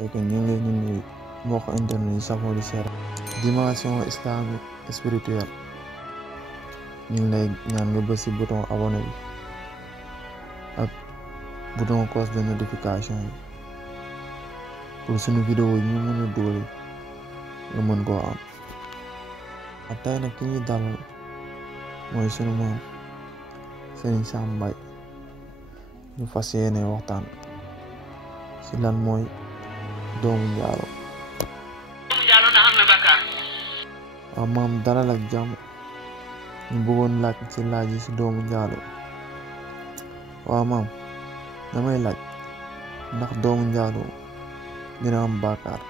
et que ñu ngi leen di nuyu mbokk internet yi safoo di seera dimension islamique spirituelle ñu ngi lay ñaan nga bës ci bouton abonné bi ak bouton cloche de notification yi pour suñu vidéo yi ñu mën a dugal nga mën koo am. ak tey nag ki ñuy dalal mooy sunu maam Serigne Sam Mbaye ñu fas yéene waxtaan ci lan mooy doomu njaalo. ndax am na bàkkaar. waaw maam dalal ak jàmm ñu bëggoon laaj ci laaj yi ci doomu njaalo. waaw maam damay laaj ndax doomu njaalo dina am bàkkaar.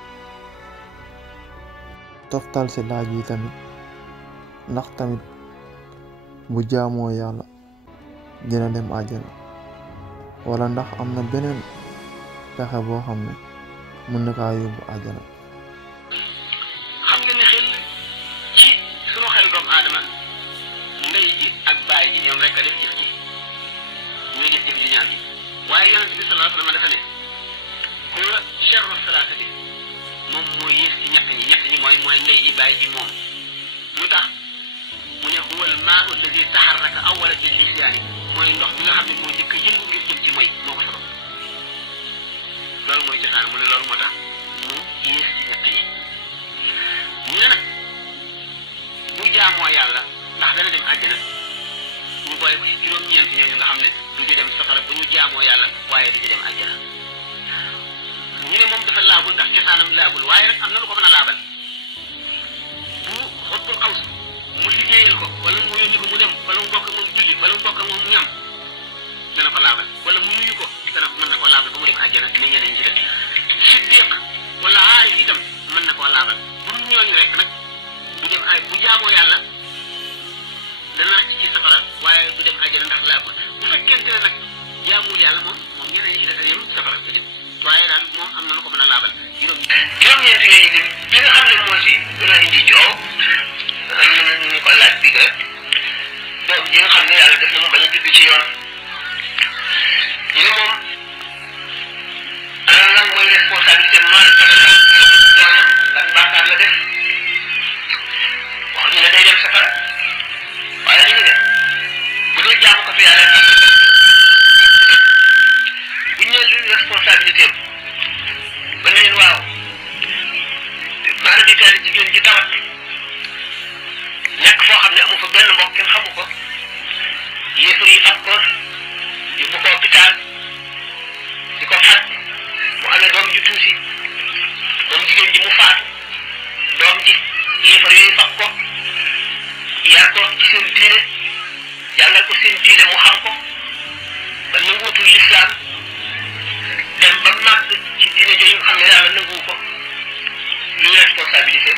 toftal ci laaj yi tamit ndax tamit bu jaamoo yàlla dina dem àjjana wala ndax am na beneen pexe boo xam ne mën na kaa yóbbu àjjana. xam nga ne xel ci sunu xel doomu aadama ndey ji ak baay ji ñoom rek a def jëf ji ñooy def jëf ji ñaar yi waaye yonent bi sallallahu alayhi wa sallam dafa ne huwa sharru salaasati moom moo yées ci ñett ñi mooy ndey ji baay ji moom lu tax mu ne huwa al-maa'u alladi taharraka awwala bil isyaani mooy ndox mi nga xam ne moo njëkk a yëngu ngir jëm ci mooy moo ko sabab loolu mooy cosaan mu ne loolu moo tax mu yées ci ñett yi ñu ne nag bu jaamoo yàlla ndax dana dem àjjana ñu boole ko ci juróom-ñeent ñooñu nga xam ne du ñu dem safara bu ñu jaamoo yàlla waaye du ñu dem àjjana ñu ne moom dafa laabul ndax cosaanam laabul waaye rek am na lu ko mën a laabal bu xottul xaws mu liggéeyal ko wala mu yónni ko mu dem wala mu bokk moom julli wala mu bokk moom ñam dana ko laabal wala mu nuyu ko dana mën na koo laabal ba mu dem àjjana ni ñeneen ñi ci def siddiq wala aarif itam mën na koo laabal bu ñooñu rek nag du dem ay bu jaamoo yàlla dana rek ci safara waaye du dem àjjana ndax laabul bu fekkente ne nag jaamuwul yàlla moom ñeneen ñi ci def yem safara du dem waaye daal moom am na lu ko mën a laabal juróom-ñeent yooyu bi nga xam ne moo ci gën a indi coow am na ñu ko laaj bi rek doom ji nga xam ne yàlla def na mu bañ a judd ci yoon ñu ne moom ana lan mooy responsabilité mal doonam ban bàkkaar la def wax ñu ne day dem safara waaye dañu ne bu dee jaamu ko fi yàlla bu ñu nee luy responsabilité ba ne leen waaw maara di teel jigéen ji tawat nekk foo xam ne amu fa benn mbokk kenn xamu ko yéefar yi fab ko yóbbu ko hôpital di ko faj mu amee doom ju tuuti moom jigéen ji mu faatu doom ji yéefar yooyu fab ko yar ko ci seen diine jàngal ko seen diine mu xam ko ba nanguutul lislaam dem ba màgg ci diine jooju nga xam ne yàlla nanguwu ko luy responsabilité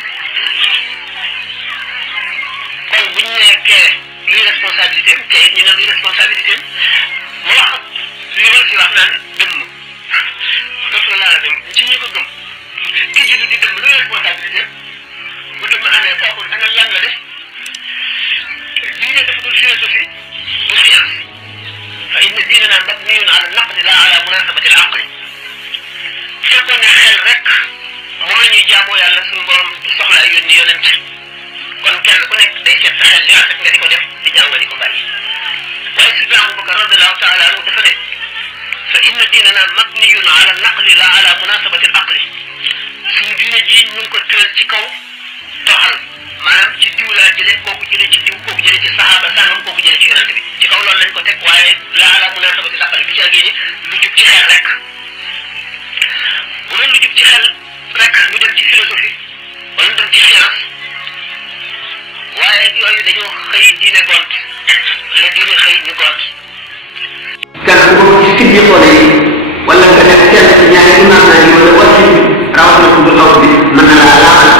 kon bu ñu nekkee luy responsabilité te ñu ne luy responsabilité ma wax li ma ci wax naan dëmm dëpp la la dem ci ñi ko gëm ki juddu di dëmm luy responsabilité bu dëmm amee kooku ana lan la def diine dafa dul philosophie du science fa inna diinana mabniyun ala naqli la ala munasabati al aqli fekkoon ne xel rek moom la ñuy jaamoo yàlla suñu borom du soxla ay yónni yonent kon kenn ku nekk day seet sa xel li rafet nga di ko def di ñaaw nga di ko bàyyi waaye sidna Abubakar radiallahu taala anhu dafa ne fa inna diinana mabniyun ala naqli la ala munasabati al aqli suñu diine ji ñu ngi ko tëral ci kaw toxal maanaam ci diw laa jëlee kooku jëlee ci diw kooku jëlee ci saxaaba sàngam kooku jëlee ci yonent bi ci kaw loolu lañ ko teg waaye la ala munasabati al aqli bi ci ak yéen lu jub ci xel rek bu doon lu jub ci xel rek ñu dem ci philosophie wala ñu dem ci science waaye yooyu dañoo xëy diine gont la diine xëy ñu gont. kenn ku ko ci siddi xoole yi wala nga def kenn ci ñaari imaam naa yi wala wàcc rawatina ko bu xaw bi mën na laa laal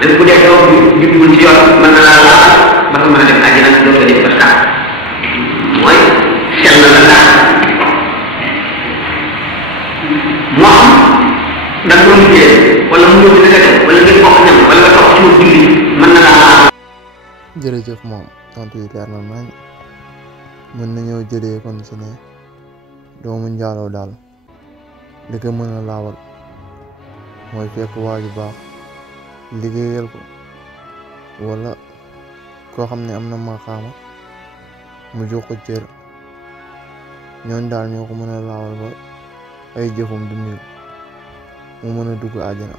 même bu dee doom bi juddul ci yoon mën na laa laal ba nga mën a dem àjjana doo ko def bàkkaar mooy sell la ndax moo am ndax doon liggéey wala mu ñëw di nga def wala nga bokk ñam wala nga toog ci mu julli mën na laa laal. jërëjëf moom tontu yi leer na nañ mën nañoo jëlee kon ci ne doomu njaaloo daal li ko mën a laawal mooy fekk waaju baax liggéeyal ko wala koo xam ne am na maqaama mu jox ko cër ñooñ daal ñoo ko mën a laawal ba ay jëfum du niil mu mën a dugg àjjana